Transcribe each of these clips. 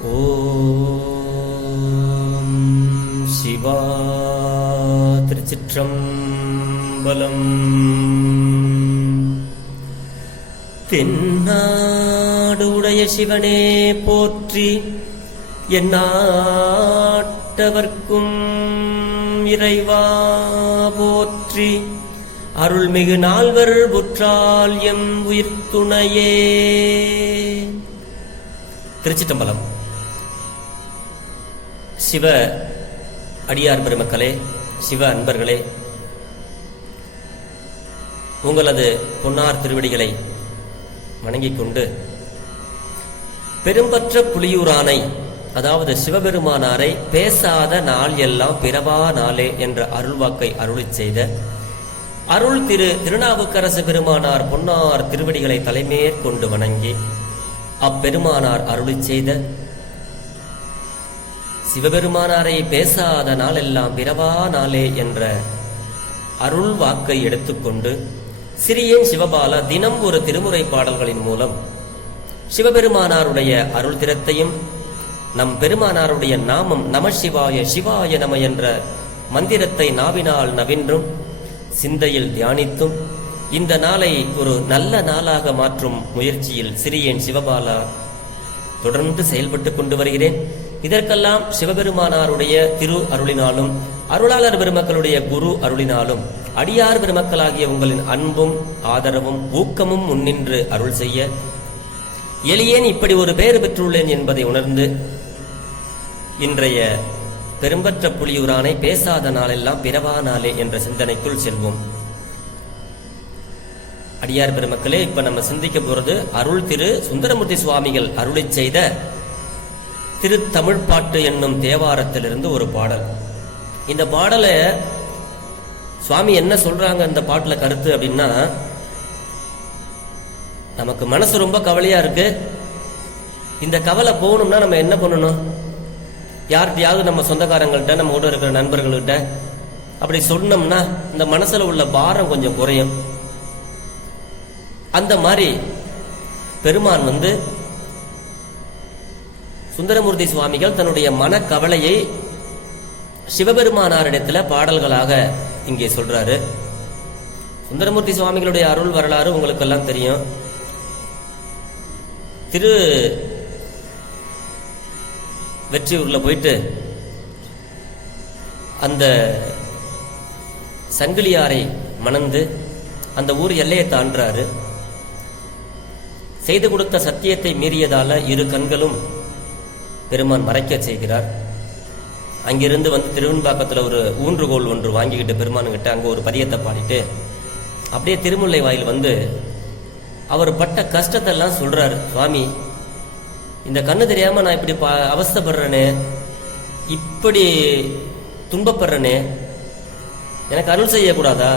ஓம் சிவா திருச்சிற்றம்பலம். தென்னாடு உடைய சிவனே போற்றி, எந்நாட்டவர்க்கும் இறைவா போற்றி. அருள்மிகு நால்வர் புற்றால் எம் உயிர்த்துணையே. திருச்சிற்றம்பலம். சிவ அடியார் பெருமக்களே, சிவ அன்பர்களே, உங்களது பொன்னார் திருவடிகளை வணங்கிக் கொண்டு பெரும்பற்ற புலியூரானை, அதாவது சிவபெருமானாரை பேசாத நாள் எல்லாம் பிறவா நாளே என்ற அருள்வாக்கை அருளிச் செய்த அருள் திருநாவுக்கரசு பெருமானார் பொன்னார் திருவடிகளை தலைமேற்கொண்டு வணங்கி அப்பெருமானார் அருளிச் செய்த சிவபெருமானாரை பேசாத நாளெல்லாம் பிறவா நாளே என்ற அருள் வாக்கை எடுத்துக்கொண்டு சிறியேன் சிவபால தினம் ஒரு திருமுறை பாடல்களின் மூலம் சிவபெருமானாருடைய அருள் திறத்தையும் நம் பெருமானாருடைய நாமம் நம சிவாய சிவாய நம என்ற மந்திரத்தை நாவினால் நவின்றும் சிந்தையில் தியானித்தும் இந்த நாளை ஒரு நல்ல நாளாக மாற்றும் முயற்சியில் சிறியேன் சிவபாலா தொடர்ந்து செயல்பட்டு கொண்டு வருகிறேன். இதற்கெல்லாம் சிவபெருமானாருடைய திரு அருளினாலும் அருளாளர் பெருமக்களுடைய குரு அருளினாலும் அடியார் பெருமக்களாகிய உங்களின் அன்பும் ஆதரவும் ஊக்கமும் முன்னின்று அருள் செய்ய எளியேன் இப்படி ஒரு பெயர் பெற்றுள்ளேன் என்பதை உணர்ந்து இன்றைய பெரும்பற்ற புலியூரானை பேசாத நாளெல்லாம் பிறவா நாளே என்ற சிந்தனைக்குள் செல்வோம். அடியார் பெருமக்களே, இப்ப நம்ம சிந்திக்க போறது அருள் திரு சுந்தரமூர்த்தி சுவாமிகள் அருளி செய்த திருத்தமிழ்பாட்டு என்னும் தேவாரத்திலிருந்து ஒரு பாடல். இந்த பாடலை சுவாமி என்ன சொல்றாங்க இந்த பாட்டுல கருத்து அப்படின்னா, நமக்கு மனசு ரொம்ப கவலையா இருக்கு. இந்த கவலை போகணும்னா நம்ம என்ன பண்ணணும்? யார்கிட்டயாவது நம்ம சொந்தக்காரங்கள்ட்ட, நம்ம கூட இருக்கிற நண்பர்கள்கிட்ட அப்படி சொன்னோம்னா இந்த மனசுல உள்ள பாரம் கொஞ்சம் குறையும். அந்த மாதிரி பெருமான் சுந்தரமூர்த்தி சுவாமிகள் தன்னுடைய மனக்கவலையை சிவபெருமானாரிடத்துல பாடல்களாக இங்கே சொல்றாரு. சுந்தரமூர்த்தி சுவாமிகளுடைய அருள் வரலாறு உங்களுக்கு எல்லாம் தெரியும். திரு வெற்றியூர்ல போயிட்டு அந்த சங்கிலியாரை மணந்து அந்த ஊர் எல்லையை தாண்டாரு. செய்து கொடுத்த சத்தியத்தை மீறியதால இரு கண்களும் பெருமான் மறைக்க செய்கிறார். அங்கிருந்து திருவெண்பாக்கத்தில் ஒரு ஊன்றுகோல் ஒன்று வாங்கிக்கிட்டு பெருமானுங்கிட்ட அங்கே ஒரு பதியத்தை பாடிட்டு அப்படியே திருமுல்லை வாயில் அவர் பட்ட கஷ்டத்தெல்லாம் சொல்றாரு. சுவாமி, இந்த கண்ணு தெரியாம நான் இப்படி அவஸ்தைப்படுறேனே, இப்படி துன்பப்படுறேனே, எனக்கு அருள் செய்யக்கூடாதா?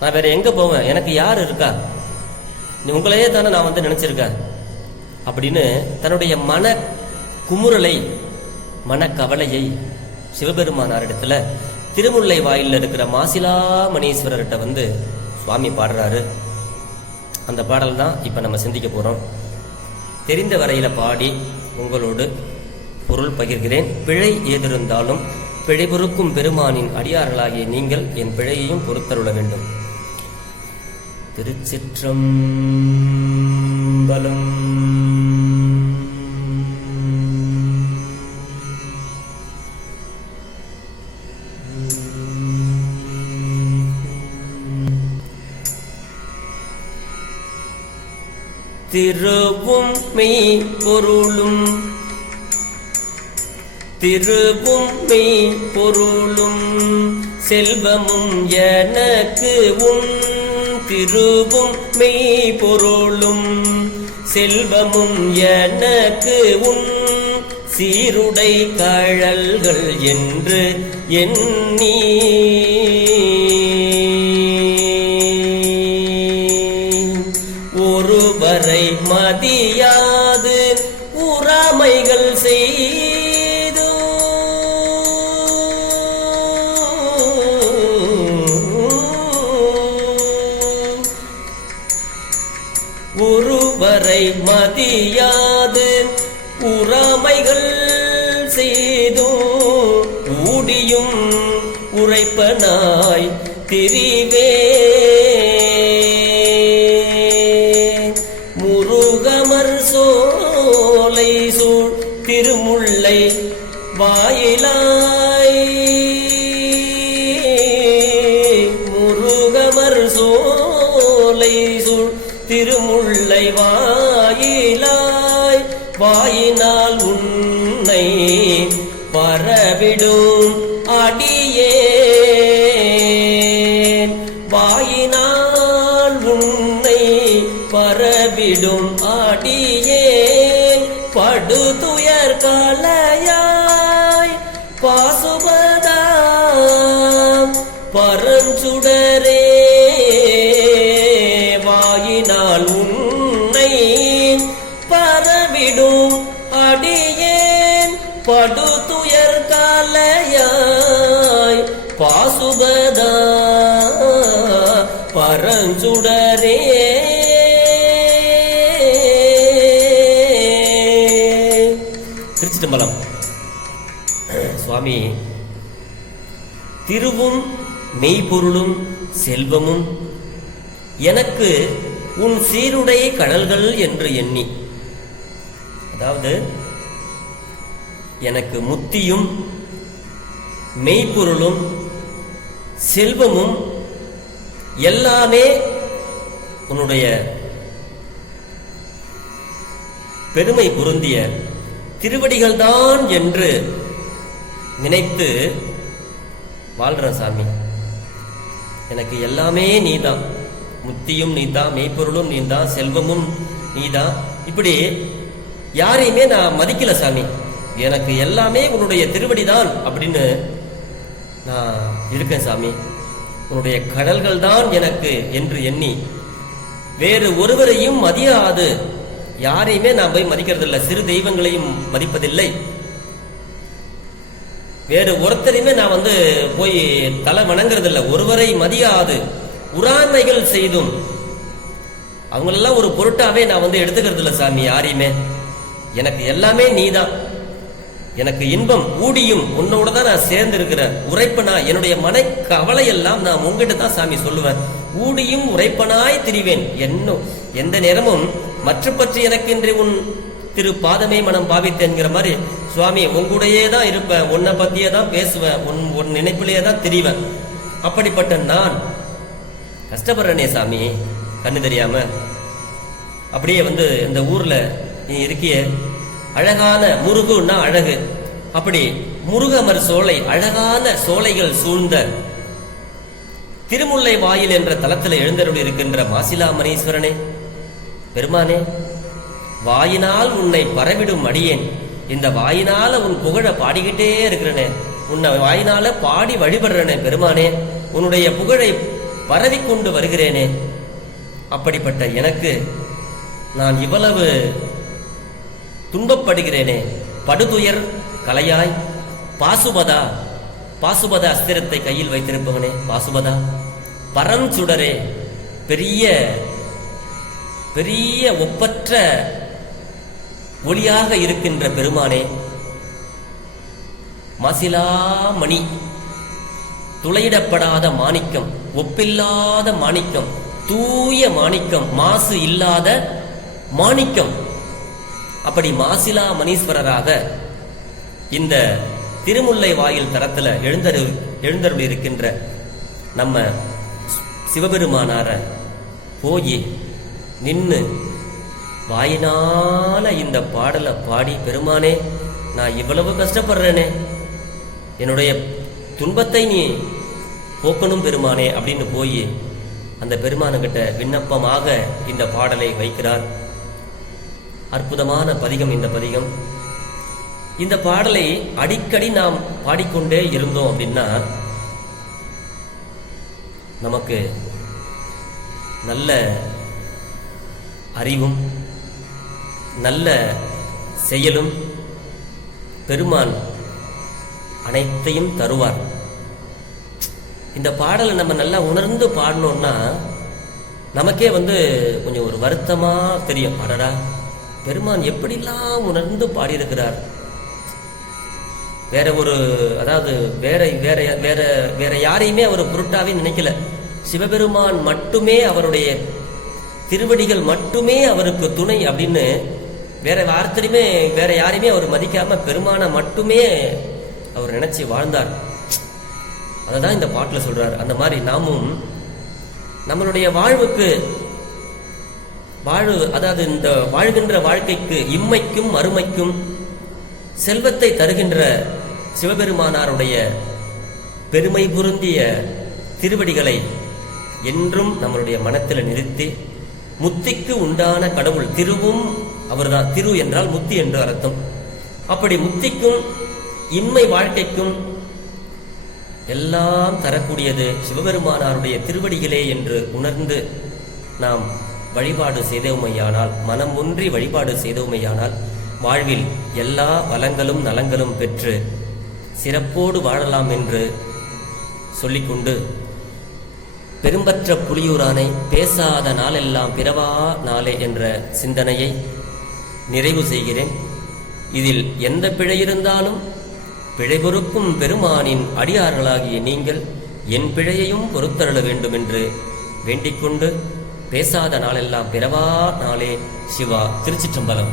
நான் வேற எங்க போவேன்? எனக்கு யார் இருக்கா? உங்களையே தானே நான் நினைச்சிருக்கேன் அப்படின்னு தன்னுடைய மன குமுறலை, மனக்கவலையை சிவபெருமானாரிடத்துல திருமுல்லை வாயில இருக்கிற மாசிலா மணீஸ்வரர்கிட்ட சுவாமி பாடுறாரு. அந்த பாடல் தான் இப்ப நம்ம சிந்திக்க போறோம். தெரிந்த வரையில பாடி உங்களோடு பொருள் பகிர்கிறேன். பிழை ஏதிருந்தாலும் பிழை பொறுக்கும் பெருமானின் அடியார்களாகிய நீங்கள் என் பிழையையும் பொறுத்தருள வேண்டும். திருச்சிற்றம்பலம். திருவும் மெய் பொருளும் திருவும் மெய் பொருளும் செல்வமும் எனக்கு உன் திருவும் மெய் பொருளும் செல்வமும் எனக்கு உன் சீருடை கழல்கள் என்று எண்ணி ஒருவரை மதியாது உறாமைகள் செய்து ஒருவரை மதியாது உறா திரிவே முருகமர் சோலை சூழ் திருமுல்லை வாயிலாய் முருகமர் சோலை சூழ் திருமுல்லை வாயிலாய் வாயினால் உன்னை பரவிடும் அடியேன் வாயினால் உன்னை பரவிடும் அடியேன் படுதுயர் கலையாய் பாசுபதா பரஞ்சுடரே வாயினால் உன்னை பரவிடும் அடியேன் படுதுயர் கலையாய் பாசுபதா பரஞ்சுடரே. திருச்சிதம்பரம். சுவாமி, திருவும் மெய்ப்பொருளும் செல்வமும் எனக்கு உன் சீருடை கடல்கள் என்று எண்ணி, அதாவது எனக்கு முத்தியும் மெய்ப்பொருளும் செல்வமும் எல்லாமே உன்னுடைய பெருமை பொருந்திய திருவடிகள்தான் என்று நினைத்து வாழ்ற சாமி. எனக்கு எல்லாமே நீதான், முத்தியும் நீதான், மெய்ப்பொருளும் நீதான், செல்வமும் நீதான். இப்படி யாரையுமே நான் மதிக்கல சாமி. எனக்கு எல்லாமே உன்னுடைய திருவடிதான் அப்படின்னு நான் இருக்கேன் சாமி. உன்னுடைய கடல்கள் தான் எனக்கு என்று எண்ணி வேறு ஒருவரையும் மதியாது, யாரையுமே நான் போய் மதிக்கிறதில்லை, சிறு தெய்வங்களையும் மதிப்பதில்லை, வேறு ஒருத்தரையுமே நான் போய் தலை வணங்குறதில்லை, ஒருவரை மதியாது உறாமைகள் செய்தும் அவங்களெல்லாம் ஒரு பொருட்டாவே நான் எடுத்துக்கிறது இல்லை சாமி யாரையுமே. எனக்கு எல்லாமே நீதான், எனக்கு இன்பம் ஊடியும் உன்னோட தான் நான் சேர்ந்து இருக்கிறேன். உரைப்பனா என்னுடைய மன கவலை எல்லாம் நான் உங்ககிட்ட தான் சாமி சொல்லுவேன். ஊடியும் உரைப்பனாய் திரிவேன், என்னும் எந்த நேரமும் மற்ற பற்றி எனக்கு இன்று உன் திரு பாதமே மனம் பாவித்தேன்கிற மாதிரி சுவாமி உங்களுடையே தான் இருப்பேன், உன்னை பத்தியே தான் பேசுவேன், உன் நினைப்பிலேயே தான் திரிவேன். அப்படிப்பட்ட நான் கஷ்டப்படுறேனே சாமி, கண்ணு தெரியாம. அப்படியே இந்த ஊர்ல நீ இருக்கிய அழகான முருகுன்னா அழகு, அப்படி முருகமர் சோலை, அழகான சோலைகள் சூழ்ந்த திருமுல்லை வாயில் என்ற தலத்தில் எழுந்தருள் இருக்கின்ற மாசிலா மணீஸ்வரனே பெருமானே, வாயினால் உன்னை பரவிடும் அடியேன். இந்த வாயினால உன் புகழ பாடிக்கிட்டே இருக்கிறனே, உன்னை வாயினால பாடி வழிபடுறனே பெருமானே, உன்னுடைய புகழை பரவிக்கொண்டு வருகிறேனே. அப்படிப்பட்ட எனக்கு நான் இவ்வளவு துன்பப்படுகிறேனே. படுதுயர் கலையாய் பாசுபதா, பாசுபத அஸ்திரத்தை கையில் வைத்திருப்பவனே பாசுபதா, பரஞ்சுடரே, பெரிய பெரிய ஒப்பற்ற ஒளியாக இருக்கின்ற பெருமானே, மாசிலாமணி, துளையிடப்படாத மாணிக்கம், ஒப்பில்லாத மாணிக்கம், தூய மாணிக்கம், மாசு இல்லாத மாணிக்கம். அப்படி மாசிலா மணீஸ்வரராக இந்த திருமுல்லை வாயில் தரத்துல எழுந்தருள் இருக்கின்ற நம்ம சிவபெருமானார போய் நின்னு வாயினால இந்த பாடலை பாடி, பெருமானே நான் இவ்வளவு கஷ்டப்படுறேனே, என்னுடைய துன்பத்தை நீ போக்கணும் பெருமானே அப்படின்னு போய் அந்த பெருமானுகிட்ட விண்ணப்பமாக இந்த பாடலை வைக்கிறார். அற்புதமான பதிகம் இந்த பதிகம். இந்த பாடலை அடிக்கடி நாம் பாடிக்கொண்டே இருந்தோம் அப்படின்னா நமக்கு நல்ல அறிவும் நல்ல செயலும் பெருமான் அனைத்தையும் தருவார். இந்த பாடலை நம்ம நல்லா உணர்ந்து பாடணும்னா நமக்கே கொஞ்சம் ஒரு வருத்தமா தெரியும். அடடா, பெருமான் எப்படிலாம் உணர்ந்து பாடியிருக்கிறார், வேற ஒரு, அதாவது வேற வேற வேற வேற யாரையுமே அவர் பொருட்டாவே நினைக்கல. சிவபெருமான் மட்டுமே, அவருடைய திருவடிகள் மட்டுமே அவருக்கு துணை அப்படின்னு வேற வார்த்தையுமே வேற யாரையுமே அவர் மதிக்காம பெருமானை மட்டுமே அவர் நினைச்சு வாழ்ந்தார். அததான் இந்த பாட்டுல சொல்றாரு. அந்த மாதிரி நாமும் நம்மளுடைய வாழ்வுக்கு அதாவது இந்த வாழ்கின்ற வாழ்க்கைக்கு இம்மைக்கும் மறுமைக்கும் செல்வத்தை தருகின்ற சிவபெருமானாருடைய பெருமை பொருந்திய திருவடிகளை என்றும் நம்மளுடைய மனத்தில் நிறுத்தி, முத்திக்கு உண்டான கடவுள் திருவும் அவர்தான். திரு என்றால் முத்தி என்று அர்த்தம். அப்படி முத்திக்கும் இன்மை வாழ்க்கைக்கும் எல்லாம் தரக்கூடியது சிவபெருமானாருடைய திருவடிகளே என்று உணர்ந்து நாம் வழிபாடு செய்தோமையானால், மனம் ஒன்றி வழிபாடு செய்தோமையானால் வாழ்வில் எல்லா வளங்களும் நலங்களும் பெற்று சிறப்போடு வாழலாம் என்று சொல்லிக்கொண்டு, பெரும்பற்ற புலியூரானை பேசாத நாளெல்லாம் பிறவா நாளே என்ற சிந்தனையை நிறைவு செய்கிறேன். இதில் எந்த பிழை இருந்தாலும் பிழை பொறுக்கும் பெருமானின் அடியார்களாகிய நீங்கள் என் பிழையையும் பொறுத்தருள வேண்டும் என்று வேண்டிக்கொண்டு, பேசாத நாளெல்லாம் பிறவா நாளே. சிவா. திருச்சிற்றம்பலம்.